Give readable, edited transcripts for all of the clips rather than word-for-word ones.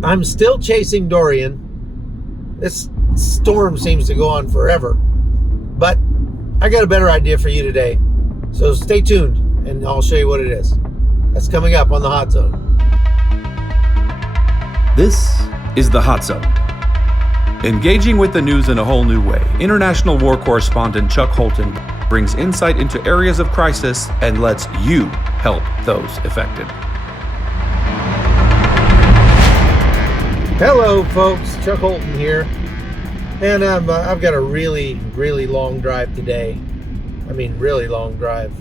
I'm still chasing Dorian. This storm seems to go on forever. But I got a better idea for you today. So stay tuned and I'll show you what it is. That's coming up on the Hot Zone. This is the Hot Zone. Engaging with the news in a whole new way, international war correspondent Chuck Holton brings insight into areas of crisis and lets you help those affected. Hello, folks. Chuck Holton here. And I've got a really, really long drive today. I mean, really long drive.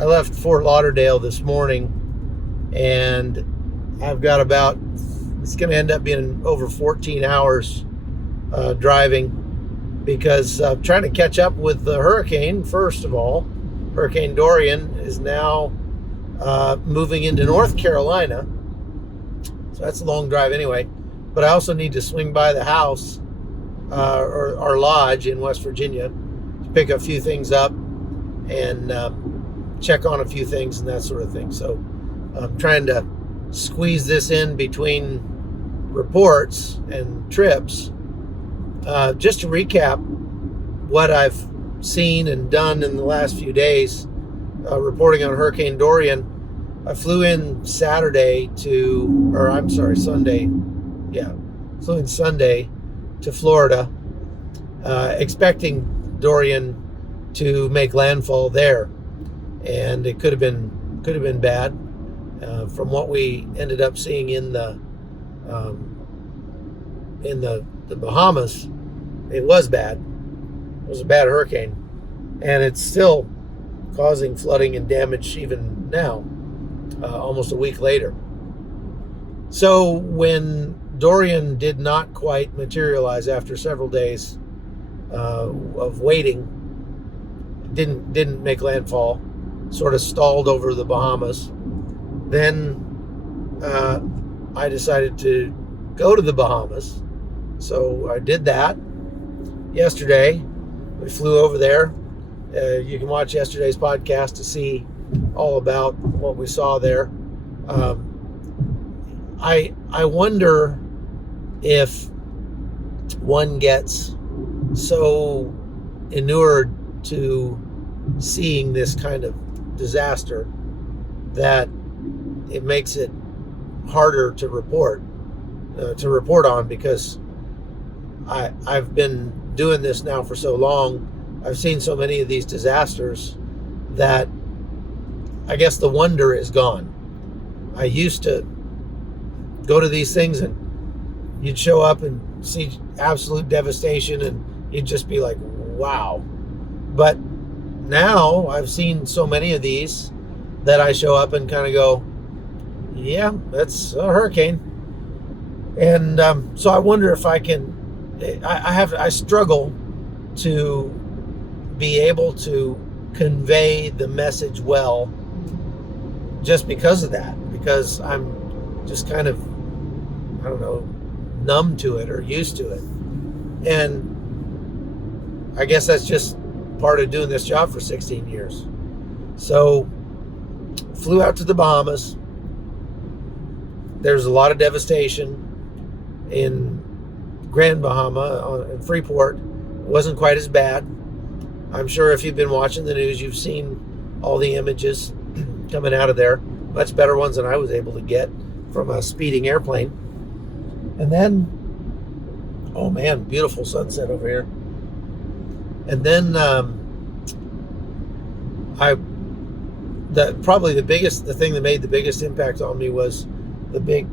I left Fort Lauderdale this morning, and I've got it's going to end up being over 14 hours driving, because I'm trying to catch up with the hurricane. First of all, Hurricane Dorian is now moving into North Carolina. So that's a long drive anyway. But I also need to swing by the house or our lodge in West Virginia to pick a few things up and check on a few things and that sort of thing. So I'm trying to squeeze this in between reports and trips. Just to recap what I've seen and done in the last few days, reporting on Hurricane Dorian. I flew in Sunday. Yeah, flew in Sunday to Florida, expecting Dorian to make landfall there, and it could have been bad. From what we ended up seeing in the Bahamas, it was bad. It was a bad hurricane, and it's still causing flooding and damage even now, almost a week later. So when Dorian did not quite materialize after several days of waiting, didn't make landfall, sort of stalled over the Bahamas, then I decided to go to the Bahamas. So I did that yesterday. We flew over there. You can watch yesterday's podcast to see all about what we saw there. I wonder if one gets so inured to seeing this kind of disaster that it makes it harder to report on, because I've been doing this now for so long. I've seen so many of these disasters that I guess the wonder is gone. I used to go to these things and you'd show up and see absolute devastation and you'd just be like, wow. But now I've seen so many of these that I show up and kind of go, yeah, that's a hurricane. And so I wonder if I struggle to be able to convey the message well, just because of that, because I'm just kind of, I don't know, numb to it or used to it. And I guess that's just part of doing this job for 16 years. So flew out to the Bahamas. There's a lot of devastation in Grand Bahama, in Freeport. It wasn't quite as bad. I'm sure if you've been watching the news, you've seen all the images coming out of there. Much better ones than I was able to get from a speeding airplane. And then, oh man, beautiful sunset over here. And then the thing that made the biggest impact on me was the big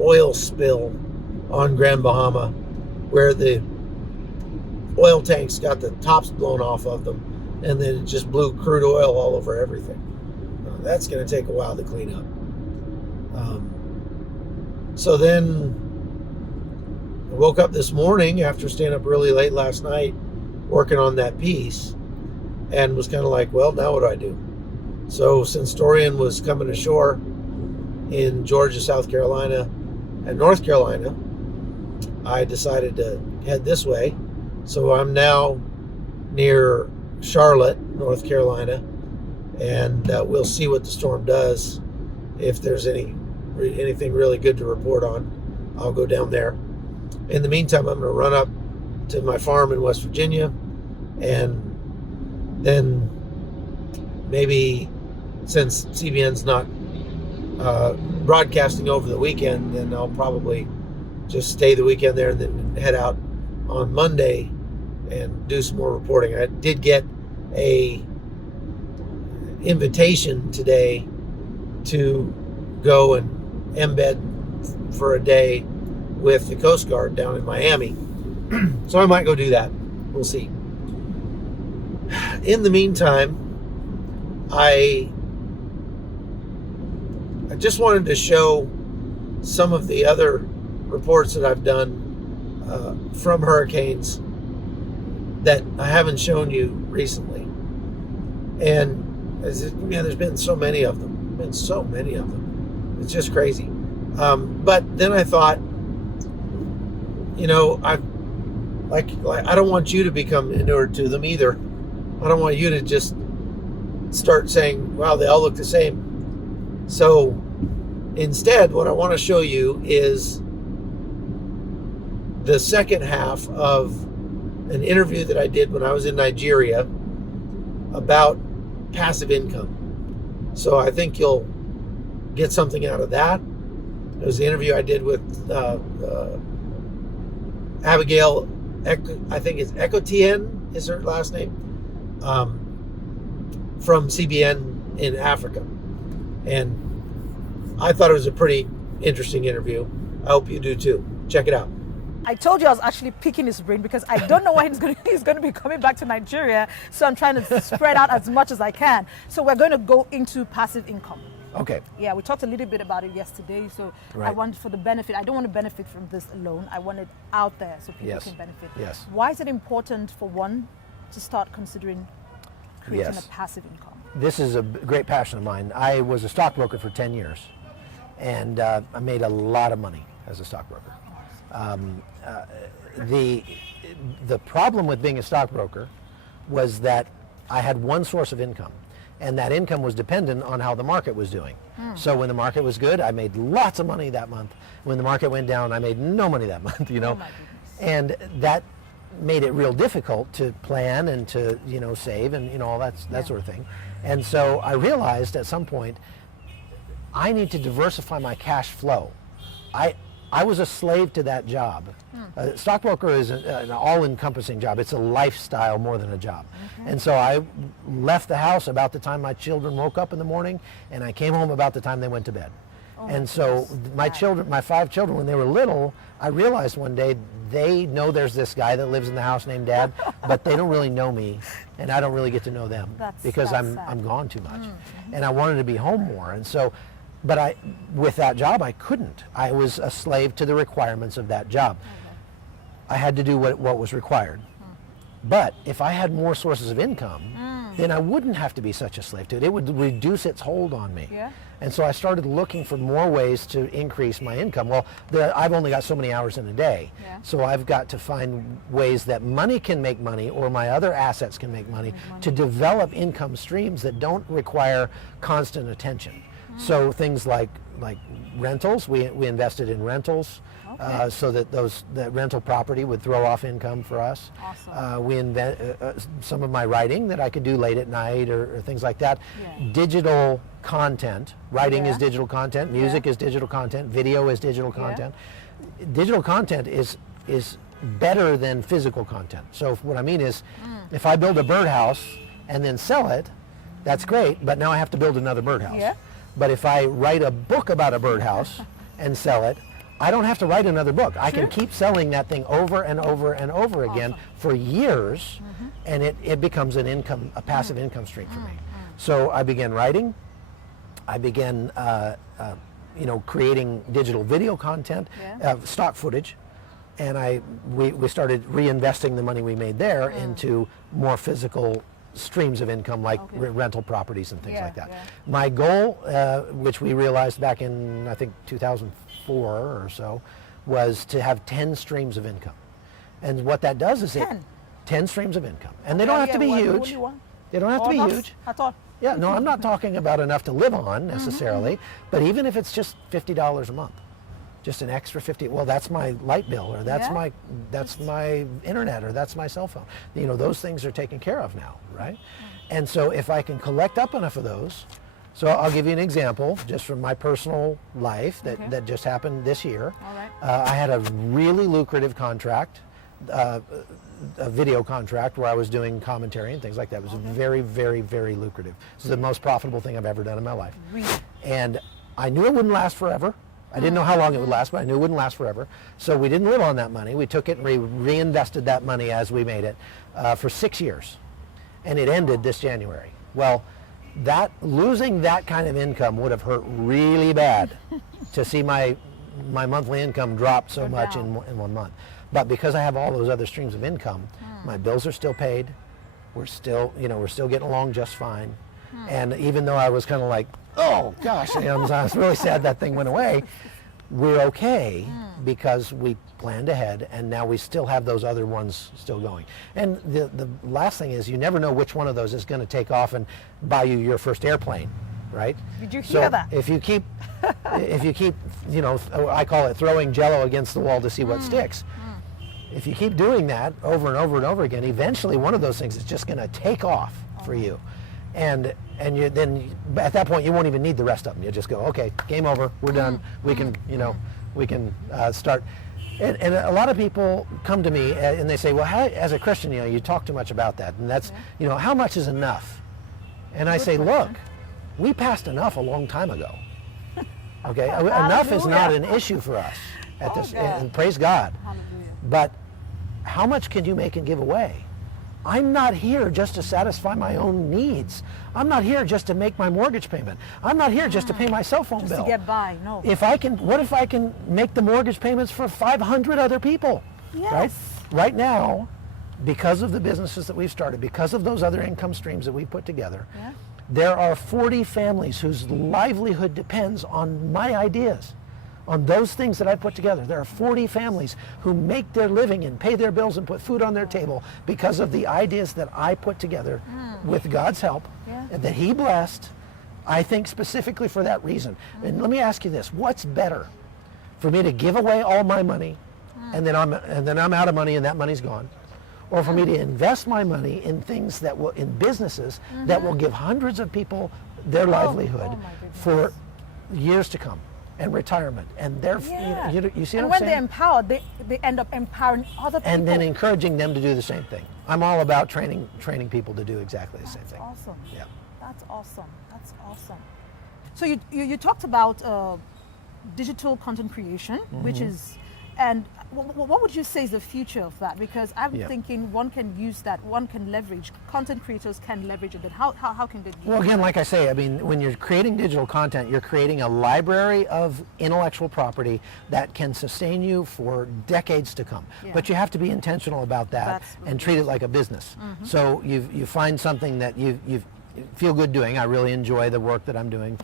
oil spill on Grand Bahama, where the oil tanks got the tops blown off of them, and then it just blew crude oil all over everything. That's going to take a while to clean up. So then I woke up this morning after staying up really late last night working on that piece, and was kind of like, well, now what do I do? So since Dorian was coming ashore in Georgia, South Carolina, and North Carolina, I decided to head this way. So I'm now near Charlotte, North Carolina, and we'll see what the storm does, if there's any anything really good to report on, I'll go down there. In the meantime, I'm going to run up to my farm in West Virginia, and then maybe, since CBN's not broadcasting over the weekend, then I'll probably just stay the weekend there and then head out on Monday and do some more reporting. I did get a invitation today to go and embed for a day with the Coast Guard down in Miami. So I might go do that. We'll see. In the meantime, I just wanted to show some of the other reports that I've done from hurricanes that I haven't shown you recently. And there's been so many of them. It's just crazy. But then I thought, I don't want you to become inured to them either. I don't want you to just start saying, wow, they all look the same. So instead, what I want to show you is the second half of an interview that I did when I was in Nigeria about passive income. So I think you'll get something out of that. It was the interview I did with Abigail, I think it's Ekotien is her last name, from CBN in Africa. And I thought it was a pretty interesting interview. I hope you do too. Check it out. I told you I was actually picking his brain because I don't know when he's going to be coming back to Nigeria. So I'm trying to spread out as much as I can. So we're going to go into passive income. Okay. Yeah, we talked a little bit about it yesterday. So right. I want for the benefit. I don't want to benefit from this alone. I want it out there so people yes. can benefit. Yes. Why is it important for one to start considering creating Yes. a passive income? This is a great passion of mine. I was a stockbroker for 10 years, and I made a lot of money as a stockbroker. The problem with being a stockbroker was that I had one source of income, and that income was dependent on how the market was doing. So when the market was good, I made lots of money that month. When the market went down, I made no money that month, Oh my goodness. And that made it real difficult to plan and to, save and, all that sort of thing. And so I realized at some point, I need to diversify my cash flow. I was a slave to that job. Stockbroker is an all-encompassing job. It's a lifestyle more than a job. And so I left the house about the time my children woke up in the morning, and I came home about the time they went to bed. And so my 5 children, when they were little, I realized one day they know there's this guy that lives in the house named Dad, but they don't really know me, and I don't really get to know them because I'm gone too much. And I wanted to be home more. And so, but with that job, I couldn't. I was a slave to the requirements of that job. I had to do what was required. But if I had more sources of income, then I wouldn't have to be such a slave to it. It would reduce its hold on me. Yeah. And so I started looking for more ways to increase my income. Well, I've only got so many hours in a day. Yeah. So I've got to find ways that money can make money, or my other assets can make money, to develop income streams that don't require constant attention. So things like rentals, we invested in rentals. So that that rental property would throw off income for us. Awesome. Some of my writing that I could do late at night or things like that. Yeah. Digital content. Writing Yeah. is digital content. Music is digital content. Video is digital content. Digital content is better than physical content. So what I mean is, if I build a birdhouse and then sell it, that's great, but now I have to build another birdhouse. Yeah. But if I write a book about a birdhouse and sell it, I don't have to write another book. I can keep selling that thing over and over and over again for years, and it becomes a passive income stream for me. So I began writing. I began, creating digital video content, stock footage, and we started reinvesting the money we made there into more physical streams of income, like rental properties and things like that. Yeah. My goal, which we realized back in, I think, 2004 or so, was to have 10 streams of income. And what that does is 10 streams of income. And they don't have to be huge. They don't have to be huge. At all. Yeah, no, I'm not talking about enough to live on necessarily, but even if it's just $50 a month, just an extra 50, well, that's my light bill, or that's my internet, or that's my cell phone. You know, those things are taken care of now, right? And so if I can collect up enough of those, so I'll give you an example just from my personal life that just happened this year. All right. I had a really lucrative contract, a video contract where I was doing commentary and things like that. It was very, very, very lucrative. This is the most profitable thing I've ever done in my life. Really? And I knew it wouldn't last forever. I didn't know how long it would last, but I knew it wouldn't last forever. So we didn't live on that money. We took it and we reinvested that money as we made it for 6 years. And it ended this January. Well, losing that kind of income would have hurt really bad to see my monthly income drop so much in 1 month. But because I have all those other streams of income, my bills are still paid. We're still getting along just fine. And even though I was kind of like, oh gosh, I was really sad that thing went away, we're okay because we planned ahead, and now we still have those other ones still going. And the last thing is, you never know which one of those is going to take off and buy you your first airplane, right? Did you hear that? If you keep, I call it throwing Jello against the wall to see what sticks. If you keep doing that over and over and over again, eventually one of those things is just going to take off for you. And then at that point you won't even need the rest of them. You just go, okay, game over, we're done. We can start. And a lot of people come to me and they say, well, as a Christian, you talk too much about that, and that's, how much is enough? And I say, look, we passed enough a long time ago. Okay, enough is not an issue for us at this, and praise God. Hallelujah. But how much can you make and give away? I'm not here just to satisfy my own needs. I'm not here just to make my mortgage payment. I'm not here just to pay my cell phone bill. Just to get by, no. What if I can make the mortgage payments for 500 other people? Yes. Right now, because of the businesses that we've started, because of those other income streams that we've put together, there are 40 families whose livelihood depends on my ideas, on those things that I put together. There are 40 families who make their living and pay their bills and put food on their table because of the ideas that I put together with God's help, and that He blessed, I think specifically for that reason. And let me ask you this, what's better? For me to give away all my money and then I'm out of money and that money's gone? Or for me to invest my money in things that will, in businesses that will give hundreds of people their livelihood for years to come, and retirement, and you see what I'm saying? And when they're empowered, they end up empowering other people. And then encouraging them to do the same thing. I'm all about training people to do exactly the same thing. That's awesome. Yeah. That's awesome. That's awesome. So you talked about digital content creation, which is, and what would you say is the future of that? Because I'm thinking one can use that, one can leverage, content creators can leverage it, but how can they do Well, again, like I say, I mean, when you're creating digital content, you're creating a library of intellectual property that can sustain you for decades to come. Yeah. But you have to be intentional about that and treat it like a business. So you find something that you feel good doing. I really enjoy the work that I'm doing,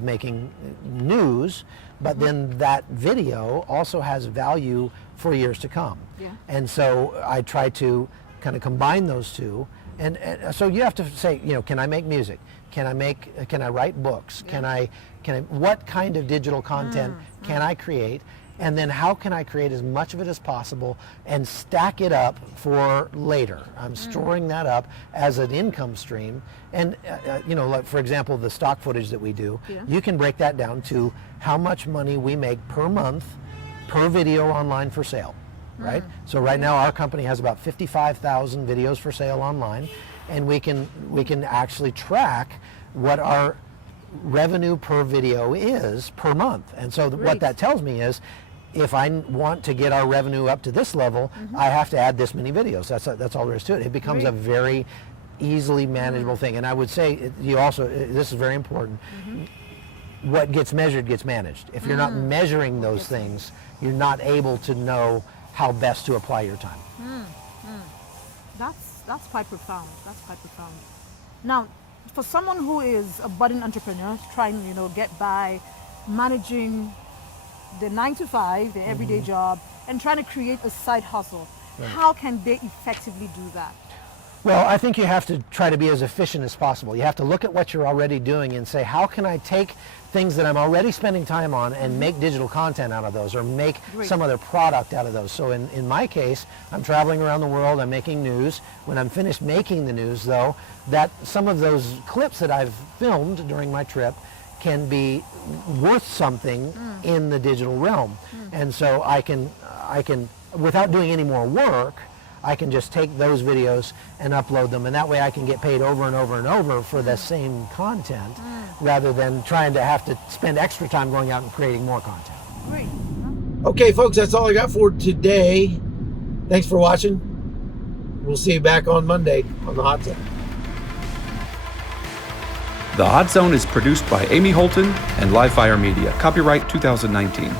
making news, but then that video also has value for years to come. Yeah. And so I try to kind of combine those two. And so you have to say, can I make music? Can I write books? Yeah. What kind of digital content can I create? And then how can I create as much of it as possible and stack it up for later? I'm storing that up as an income stream. And, like for example, the stock footage that we do, you can break that down to how much money we make per month per video online for sale, right? So right now our company has about 55,000 videos for sale online, and we can actually track what our revenue per video is per month. And so what that tells me is, if I want to get our revenue up to this level, I have to add this many videos. That's all there is to it. It becomes a very easily manageable thing. And I would say this is very important, what gets measured gets managed. If you're not measuring those things, you're not able to know how best to apply your time. That's quite profound. That's quite profound. Now, for someone who is a budding entrepreneur trying, get by, managing the 9 to 5, the everyday job, and trying to create a side hustle, how can they effectively do that? Well, I think you have to try to be as efficient as possible. You have to look at what you're already doing and say, how can I take things that I'm already spending time on and make digital content out of those, or make some other product out of those? So in my case, I'm traveling around the world, I'm making news. When I'm finished making the news, though, that some of those clips that I've filmed during my trip can be worth something in the digital realm. And so I can, without doing any more work, I can just take those videos and upload them, and that way I can get paid over and over and over for the same content, rather than trying to have to spend extra time going out and creating more content. Great. Okay, folks, that's all I got for today. Thanks for watching. We'll see you back on Monday on the Hot Zone. The Hot Zone is produced by Amy Holton and Livefire Media. Copyright 2019.